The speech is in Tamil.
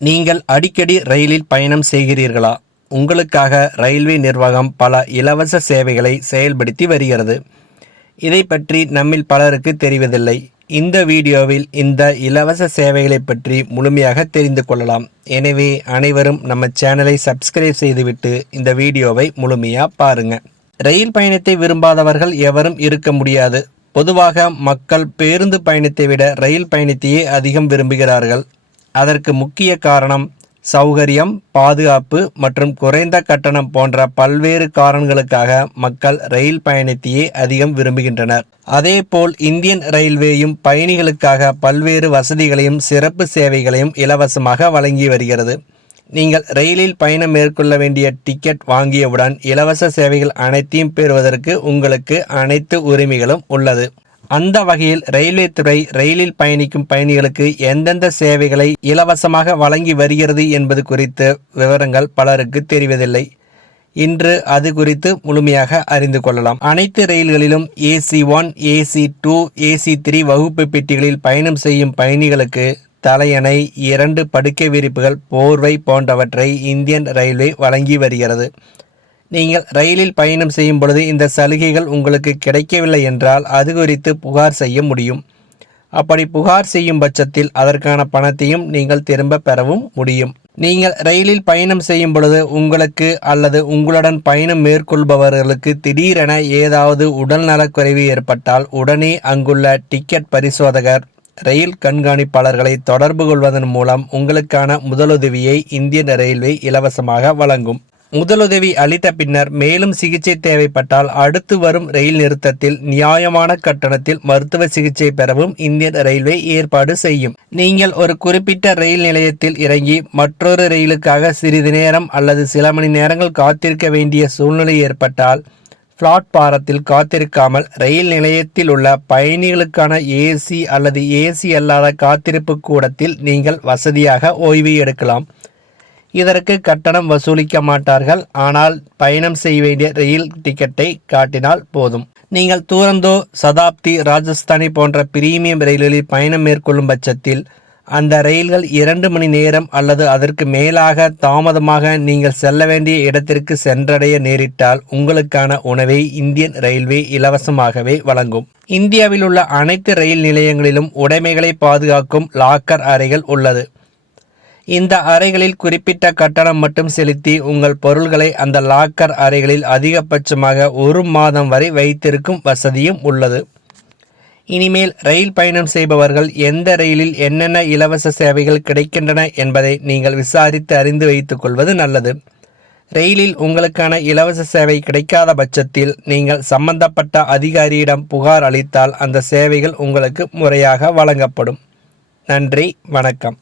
நீங்கள் அடிக்கடி ரயிலில் பயணம் செய்கிறீர்களா? உங்களுக்காக ரயில்வே நிர்வாகம் பல இலவச சேவைகளை செயல்படுத்தி வருகிறது. இதை பற்றி நம்மில் பலருக்கு தெரிவதில்லை. இந்த வீடியோவில் இந்த இலவச சேவைகளை பற்றி முழுமையாக தெரிந்து கொள்ளலாம். எனவே அனைவரும் நம்ம சேனலை சப்ஸ்கிரைப் செய்துவிட்டு இந்த வீடியோவை முழுமையாக பாருங்க. ரயில் பயணத்தை விரும்பாதவர்கள் எவரும் இருக்க முடியாது. பொதுவாக மக்கள் பேருந்து பயணத்தை விட ரயில் பயணத்தையே அதிகம் விரும்புகிறார்கள். அதற்கு முக்கிய காரணம் சௌகரியம், பாதுகாப்பு மற்றும் குறைந்த கட்டணம் போன்ற பல்வேறு காரணங்களுக்காக மக்கள் ரயில் பயணத்தையே அதிகம் விரும்புகின்றனர். அதேபோல் இந்தியன் ரயில்வேயும் பயணிகளுக்காக பல்வேறு வசதிகளையும் சிறப்பு சேவைகளையும் இலவசமாக வழங்கி வருகிறது. நீங்கள் ரயிலில் பயணம் மேற்கொள்ள வேண்டிய டிக்கெட் வாங்கியவுடன் இலவச சேவைகள் அனைத்தையும் பெறுவதற்கு உங்களுக்கு அனைத்து உரிமைகளும் உள்ளது. அந்த வகையில் ரயில்வே துறை ரயிலில் பயணிக்கும் பயணிகளுக்கு எந்தெந்த சேவைகளை இலவசமாக வழங்கி வருகிறது என்பது குறித்த விவரங்கள் பலருக்கு தெரிவதில்லை. இன்று அது குறித்து முழுமையாக அறிந்து கொள்ளலாம். அனைத்து ரயில்களிலும் AC1, AC2, AC3 வகுப்பு பெட்டிகளில் பயணம் செய்யும் பயணிகளுக்கு தலையணை, 2 படுக்கை விரிப்புகள், போர்வை போன்றவற்றை இந்தியன் ரயில்வே வழங்கி வருகிறது. நீங்கள் ரயிலில் பயணம் செய்யும் பொழுது இந்த சலுகைகள் உங்களுக்கு கிடைக்கவில்லை என்றால் அது குறித்து புகார் செய்ய முடியும். அப்படி புகார் செய்யும் பட்சத்தில் அதற்கான பணத்தையும் நீங்கள் திரும்ப பெறவும் முடியும். நீங்கள் ரயிலில் பயணம் செய்யும் பொழுது உங்களுக்கு அல்லது உங்களுடன் பயணம் மேற்கொள்பவர்களுக்கு திடீரென ஏதாவது உடல் நலக்குறைவு ஏற்பட்டால் உடனே அங்குள்ள டிக்கெட் பரிசோதகர், ரயில் கண்காணிப்பாளர்களை தொடர்பு கொள்வதன் மூலம் உங்களுக்கான முதலுதவியை இந்தியன் ரயில்வே இலவசமாக வழங்கும். முதலுதவி அளித்த பின்னர் மேலும் சிகிச்சை தேவைப்பட்டால் அடுத்து வரும் ரயில் நிறுத்தத்தில் நியாயமான கட்டணத்தில் மருத்துவ சிகிச்சை பெறவும் இந்தியன் ரயில்வே ஏற்பாடு செய்யும். நீங்கள் ஒரு குறிப்பிட்ட ரயில் நிலையத்தில் இறங்கி மற்றொரு ரயிலுக்காக சிறிது நேரம் அல்லது சில மணி நேரங்கள் காத்திருக்க வேண்டிய சூழ்நிலை ஏற்பட்டால் பிளாட்பாரத்தில் காத்திருக்காமல் ரயில் நிலையத்தில் உள்ள பயணிகளுக்கான AC அல்லது AC அல்லாத காத்திருப்பு கூடத்தில் நீங்கள் வசதியாக ஓய்வு எடுக்கலாம். இதற்கு கட்டணம் வசூலிக்க மாட்டார்கள். ஆனால் பயணம் செய்ய வேண்டிய ரயில் டிக்கெட்டை காட்டினால் போதும். நீங்கள் தூரந்தோ, சதாப்தி, ராஜஸ்தானி போன்ற பிரீமியம் ரயில்களில் பயணம் மேற்கொள்ளும் பட்சத்தில் அந்த ரயில்கள் 2 மணி நேரம் அல்லது அதற்கு மேலாக தாமதமாக நீங்கள் செல்ல வேண்டிய இடத்திற்கு சென்றடைய நேரிட்டால் உங்களுக்கான உணவை இந்தியன் ரயில்வே இலவசமாகவே வழங்கும். இந்தியாவில் உள்ள அனைத்து ரயில் நிலையங்களிலும் உடைமைகளை பாதுகாக்கும் லாக்கர் அறைகள் உள்ளது. இந்த அறைகளில் குறிப்பிட்ட கட்டணம் மட்டும் செலுத்தி உங்கள் பொருள்களை அந்த லாக்கர் அறைகளில் அதிகபட்சமாக 1 மாதம் வரை வைத்திருக்கும் வசதியும் உள்ளது. இனிமேல் ரயில் பயணம் செய்பவர்கள் எந்த ரயிலில் என்னென்ன இலவச சேவைகள் கிடைக்கின்றன என்பதை நீங்கள் விசாரித்து அறிந்து வைத்துக் கொள்வது நல்லது. ரயிலில் உங்களுக்கான இலவச சேவை கிடைக்காத பட்சத்தில் நீங்கள் சம்பந்தப்பட்ட அதிகாரியிடம் புகார் அளித்தால் அந்த சேவைகள் உங்களுக்கு முறையாக வழங்கப்படும். நன்றி, வணக்கம்.